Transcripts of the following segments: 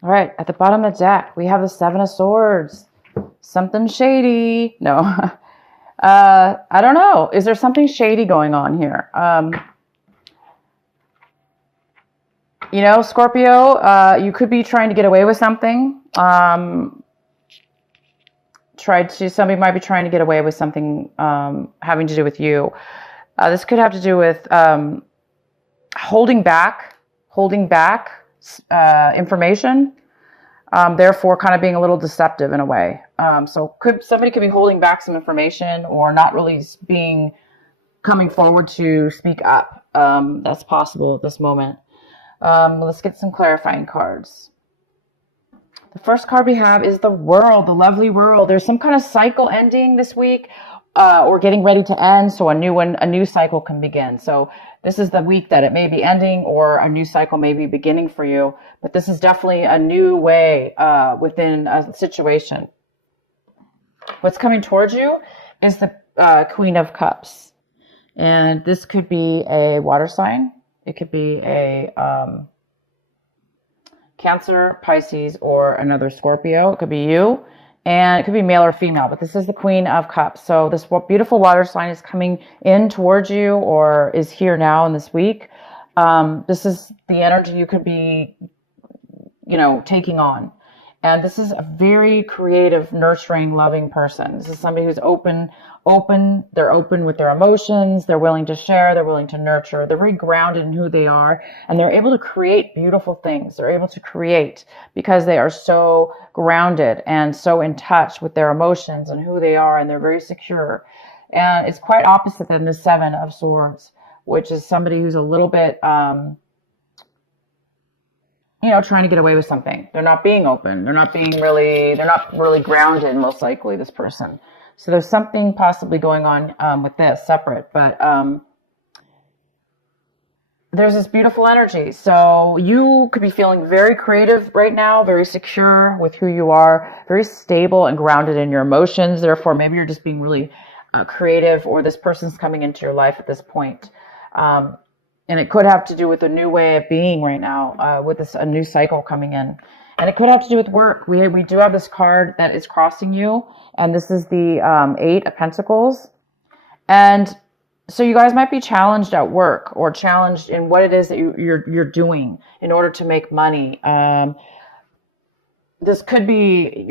All right, at the bottom of the deck, we have the Seven of Swords. Something shady. No. I don't know. Is there something shady going on here? Scorpio, you could be trying to get away with something. Somebody might be trying to get away with something having to do with you. This could have to do with holding back information. Therefore, kind of being a little deceptive in a way. Somebody could be holding back some information or not really coming forward to speak up. That's possible at this moment. Let's get some clarifying cards. The first card we have is the World, the lovely World. There's some kind of cycle ending this week, or getting ready to end, so a new cycle can begin. So this is the week that it may be ending, or a new cycle may be beginning for you. But this is definitely a new way within a situation. What's coming towards you is the Queen of Cups, and this could be a water sign. It could be a Cancer, Pisces, or another Scorpio. It could be you, and it could be male or female, but this is the Queen of Cups. So this beautiful water sign is coming in towards you, or is here now in this week. This is the energy you could be, taking on. And this is a very creative, nurturing, loving person. This is somebody who's open. They're open with their emotions. They're willing to share. They're willing to nurture. They're very grounded in who they are. And they're able to create beautiful things. They're able to create because they are so grounded and so in touch with their emotions and who they are. And they're very secure. And it's quite opposite than the Seven of Swords, which is somebody who's a little bit, trying to get away with something. They're not being open. They're not really grounded, most likely, this person. So there's something possibly going on with this separate, but there's this beautiful energy. So you could be feeling very creative right now, very secure with who you are, very stable and grounded in your emotions. Therefore, maybe you're just being really creative, or this person's coming into your life at this point. And it could have to do with a new way of being right now, with a new cycle coming in. And it could have to do with work. We do have this card that is crossing you, and this is the Eight of Pentacles. And so you guys might be challenged at work, or challenged in what it is that you're doing in order to make money. Your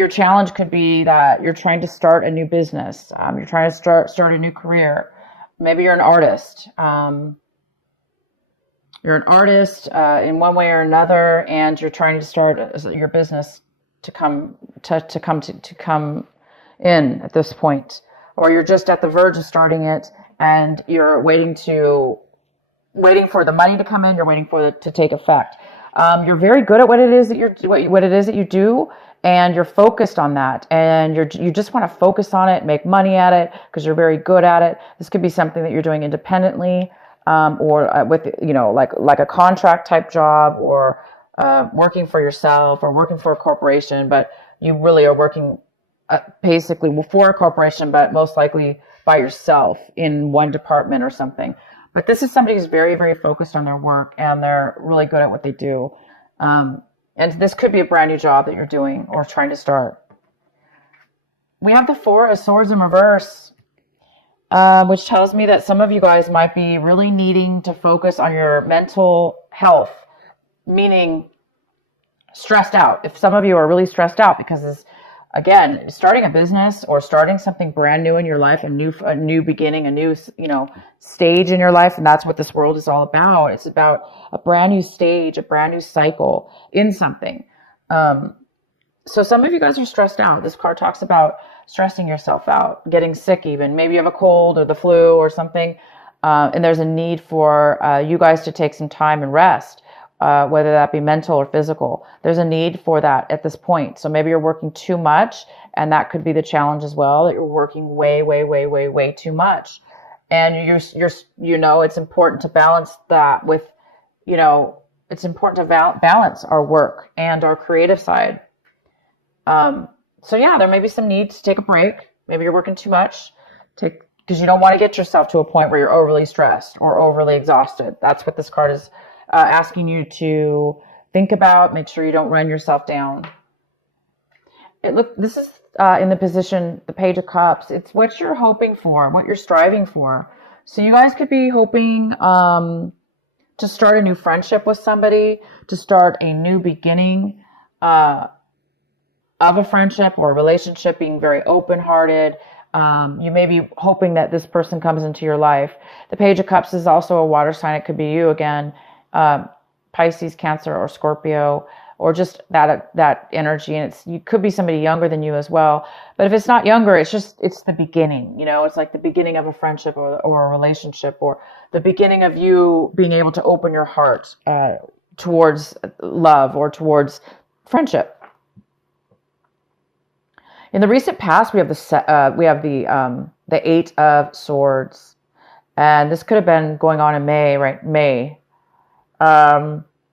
challenge could be that you're trying to start a new business. You're trying to start a new career. Maybe you're an artist. You're an artist in one way or another, and you're trying to start your business to come in at this point, or you're just at the verge of starting it, and you're waiting for the money to come in. You're waiting for it to take effect. You're very good at what it is that you do, and you're focused on that, and you just want to focus on it, make money at it because you're very good at it. This could be something that you're doing independently. Or with, like a contract type job, or working for yourself, or working for a corporation, but you really are working basically for a corporation, but most likely by yourself in one department or something. But this is somebody who's very, very focused on their work, and they're really good at what they do. And this could be a brand new job that you're doing or trying to start. We have the Four of Swords in reverse. Which tells me that some of you guys might be really needing to focus on your mental health, meaning stressed out. If some of you are really stressed out because, again, starting a business or starting something brand new in your life, a new beginning, a new, stage in your life, and that's what this world is all about. It's about a brand new stage, a brand new cycle in something. So some of you guys are stressed out. This card talks about stressing yourself out, getting sick even. Maybe you have a cold or the flu or something, and there's a need for you guys to take some time and rest, whether that be mental or physical. There's a need for that at this point. So maybe you're working too much, and that could be the challenge as well, that you're working way, way, way, way, way too much. And it's important to balance that with, it's important to balance our work and our creative side. So yeah, there may be some need to take a break. Maybe you're working too much, because you don't want to get yourself to a point where you're overly stressed or overly exhausted. That's what this card is asking you to think about. Make sure you don't run yourself down. This is in the position, the Page of Cups. It's what you're hoping for, what you're striving for. So you guys could be hoping to start a new friendship with somebody, to start a new beginning of a friendship or a relationship, being very open-hearted. You may be hoping that this person comes into your life. The Page of Cups is also a water sign. It could be you again, Pisces, Cancer, or Scorpio, or just that energy. And you could be somebody younger than you as well. But if it's not younger, it's the beginning. It's like the beginning of a friendship or a relationship, or the beginning of you being able to open your heart towards love or towards friendship. In the recent past, we have the Eight of Swords, and this could have been going on in May, right? May.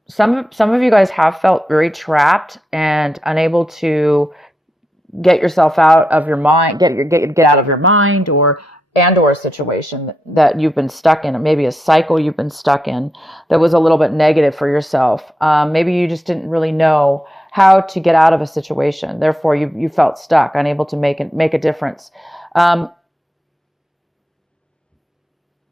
Some of you guys have felt very trapped and unable to get yourself out of your mind, get out of your mind, or a situation that you've been stuck in, or maybe a cycle you've been stuck in that was a little bit negative for yourself. Maybe you just didn't really know how to get out of a situation. Therefore, you felt stuck, unable to make a difference.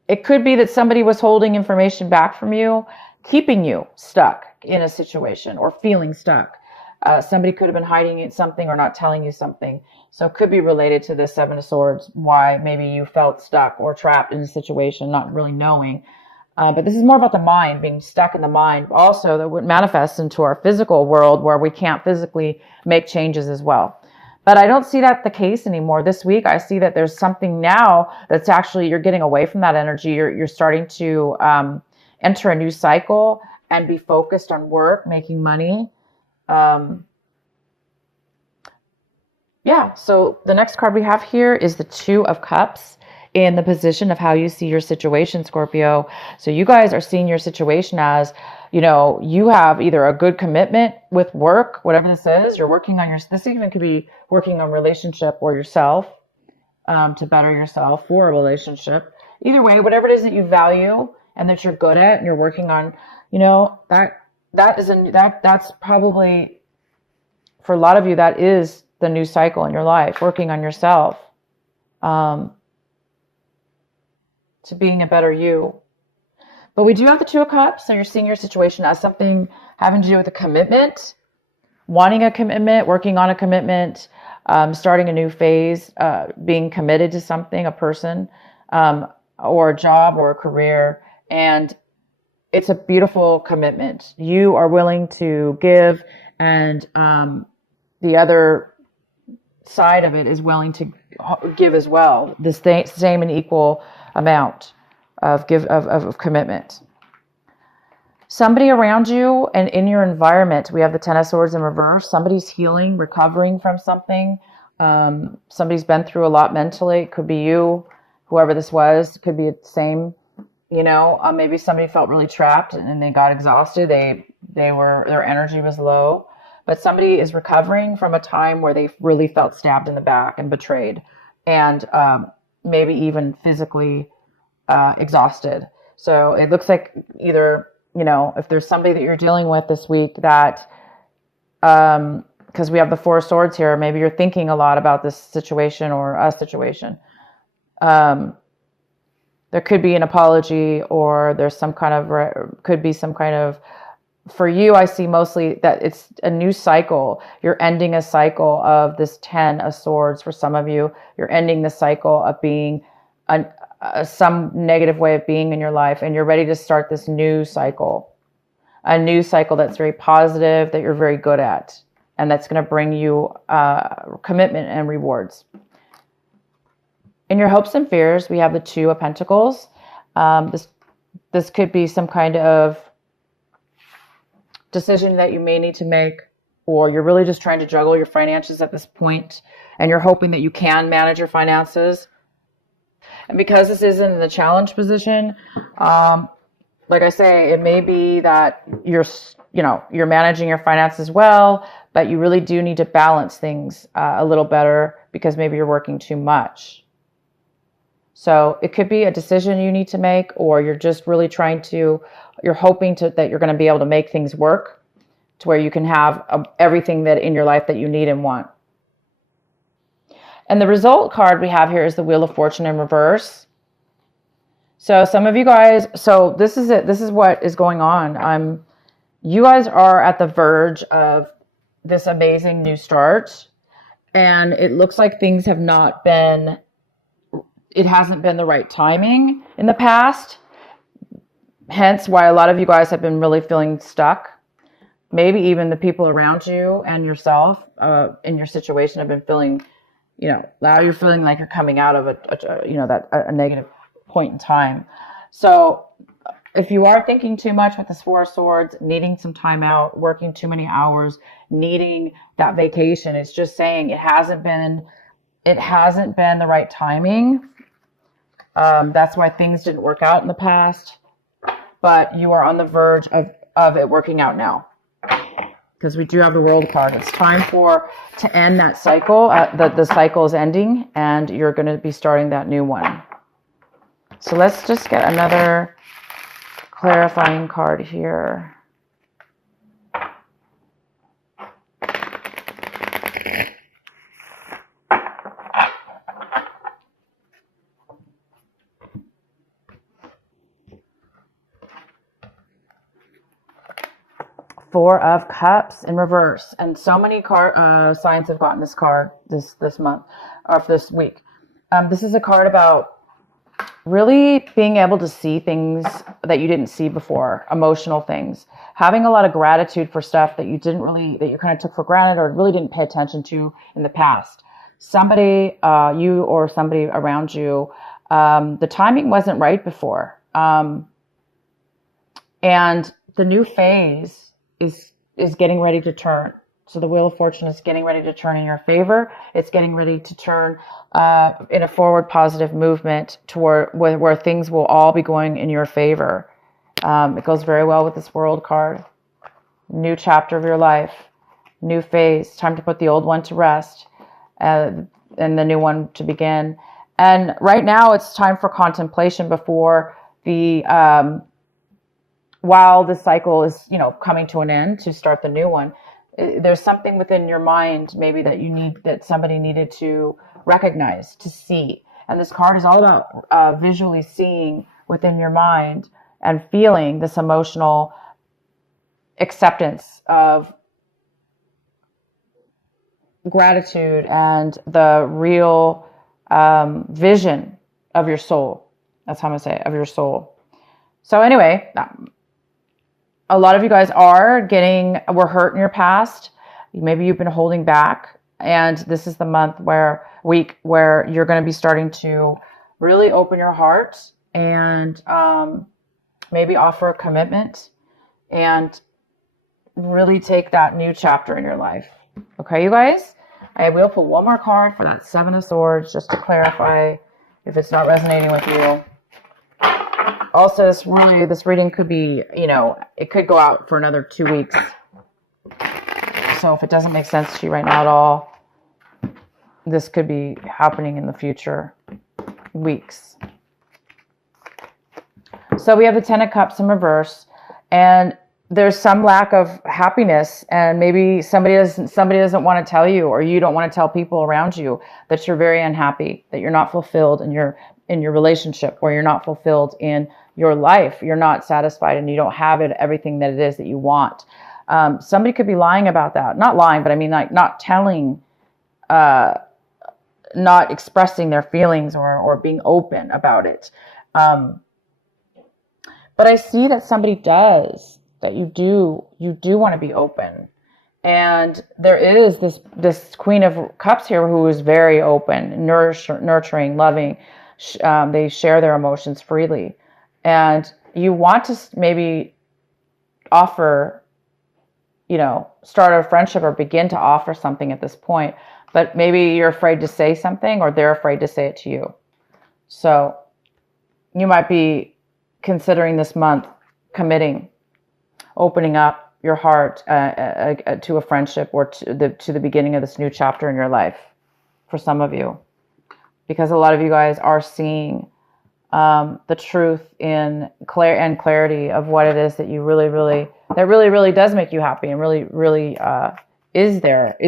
It could be that somebody was holding information back from you, keeping you stuck in a situation or feeling stuck. Somebody could have been hiding something or not telling you something. So it could be related to the Seven of Swords, why maybe you felt stuck or trapped in a situation, not really knowing. But this is more about the mind, being stuck in the mind. Also, that would manifest into our physical world where we can't physically make changes as well. But I don't see that the case anymore. This week, I see that there's something now that's actually, you're getting away from that energy. You're starting to enter a new cycle and be focused on work, making money. So the next card we have here is the Two of Cups in the position of how you see your situation, Scorpio. So you guys are seeing your situation as, you have either a good commitment with work, whatever this is, you're working on this even could be working on relationship or yourself, to better yourself for a relationship. Either way, whatever it is that you value and that you're good at and you're working on, that's probably, for a lot of you, that is the new cycle in your life, working on yourself, to being a better you. But we do have the Two of Cups, so you're seeing your situation as something having to do with a commitment, wanting a commitment, working on a commitment, starting a new phase, being committed to something, a person, or a job or a career. And it's a beautiful commitment. You are willing to give, and the other side of it is willing to give as well. The same and equal amount of commitment. Somebody around you and in your environment, we have the Ten of Swords in reverse. Somebody's healing, recovering from something. Somebody's been through a lot mentally. It could be you, whoever this was. It could be the same. Maybe somebody felt really trapped and they got exhausted. Their energy was low. But somebody is recovering from a time where they really felt stabbed in the back and betrayed, and maybe even physically exhausted. So it looks like either, if there's somebody that you're dealing with this week that, because we have the Four of Swords here, maybe you're thinking a lot about this situation or a situation. There could be an apology, or there's could be some kind of, for you, I see mostly that it's a new cycle. You're ending a cycle of this Ten of Swords. For some of you, you're ending the cycle of being some negative way of being in your life, and you're ready to start this new cycle. A new cycle that's very positive, that you're very good at, and that's going to bring you commitment and rewards. In your hopes and fears, we have the Two of Pentacles. This could be some kind of decision that you may need to make, or you're really just trying to juggle your finances at this point, and you're hoping that you can manage your finances. And because this is in the challenge position, like I say, it may be that you're managing your finances well, but you really do need to balance things a little better, because maybe you're working too much. So it could be a decision you need to make, or you're just really you're hoping that you're going to be able to make things work to where you can have everything that in your life that you need and want. And the result card we have here is the Wheel of Fortune in reverse. So some of you guys, so this is it. This is what is going on. You guys are at the verge of this amazing new start. And it looks like things have not been, it hasn't been the right timing in the past. Hence why a lot of you guys have been really feeling stuck. Maybe even the people around you and yourself in your situation have been feeling, now you're feeling like you're coming out of a negative point in time. So if you are thinking too much with this Four of Swords, needing some time out, working too many hours, needing that vacation, it's just saying it hasn't been the right timing. That's why things didn't work out in the past, but you are on the verge of it working out now. Because we do have the World card. It's time to end that cycle. The cycle is ending, and you're going to be starting that new one. So let's just get another clarifying card here. Four of Cups in reverse, and so many signs have gotten this card this month or this week. This is a card about really being able to see things that you didn't see before, emotional things, having a lot of gratitude for stuff that you kind of took for granted or really didn't pay attention to in the past. Somebody, you or somebody around you, the timing wasn't right before, and the new phase is getting ready to turn. So the Wheel of Fortune is getting ready to turn in your favor. It's getting ready to turn in a forward positive movement toward where things will all be going in your favor. It goes very well with this World card. New chapter of your life, new phase. Time to put the old one to rest and the new one to begin. And right now it's time for contemplation before while the cycle is, coming to an end to start the new one. There's something within your mind maybe that somebody needed to recognize, to see. And this card is all about visually seeing within your mind and feeling this emotional acceptance of gratitude and the real vision of your soul. That's how I'm going to say it, of your soul. So anyway, a lot of you guys were hurt in your past. Maybe you've been holding back. And this is the week where you're going to be starting to really open your heart and maybe offer a commitment and really take that new chapter in your life. Okay, you guys? I will put one more card for that Seven of Swords just to clarify if it's not resonating with you. Also, this reading could be, it could go out for another 2 weeks. So if it doesn't make sense to you right now at all, this could be happening in the future weeks. So we have the Ten of Cups in reverse, and there's some lack of happiness, and maybe somebody doesn't want to tell you, or you don't want to tell people around you that you're very unhappy, that you're not fulfilled in your relationship, or you're not fulfilled in your life. You're not satisfied, and you don't have everything that it is that you want. Somebody could be lying about that. Not lying, but I mean like not telling, not expressing their feelings or being open about it. But I see that somebody does, that you do want to be open. And there is this Queen of Cups here who is very open, nurturing, loving. They share their emotions freely. And you want to maybe offer, start a friendship or begin to offer something at this point. But maybe you're afraid to say something, or they're afraid to say it to you. So you might be considering this month committing, opening up your heart to a friendship or to the beginning of this new chapter in your life for some of you. Because a lot of you guys are seeing the truth in clarity of what it is that you really does make you happy and really is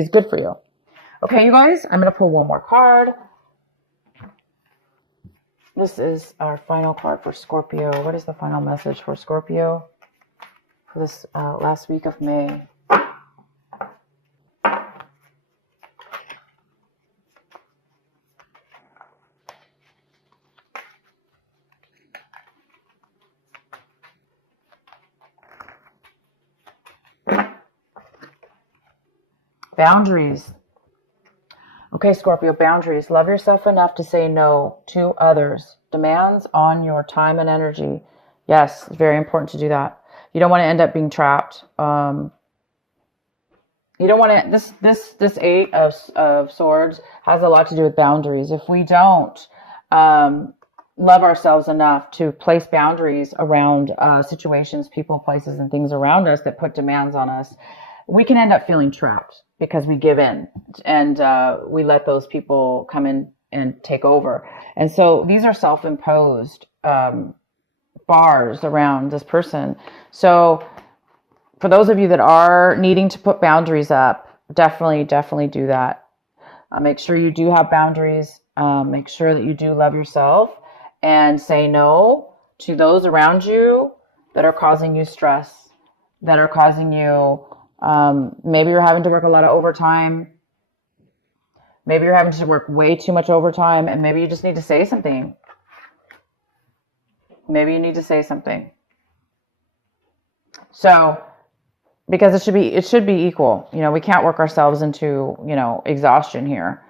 good for you. Okay, you guys, I'm going to pull one more card. This is our final card for Scorpio. What is the final message for Scorpio for this last week of May? Boundaries. Okay, Scorpio, boundaries. Love yourself enough to say no to others. Demands on your time and energy. Yes, it's very important to do that. You don't want to end up being trapped. You don't want to. This Eight of Swords has a lot to do with boundaries. If we don't love ourselves enough to place boundaries around situations, people, places, and things around us that put demands on us, we can end up feeling trapped because we give in and we let those people come in and take over. And so these are self-imposed bars around this person. So for those of you that are needing to put boundaries up, definitely do that. Make sure you do have boundaries. Make sure that you do love yourself and say no to those around you that are causing you stress, that are causing you, maybe you're having to work a lot of overtime. Maybe you're having to work way too much overtime, and maybe you just need to say something. Maybe you need to say something. So, because it should be equal. You know, we can't work ourselves into, exhaustion here.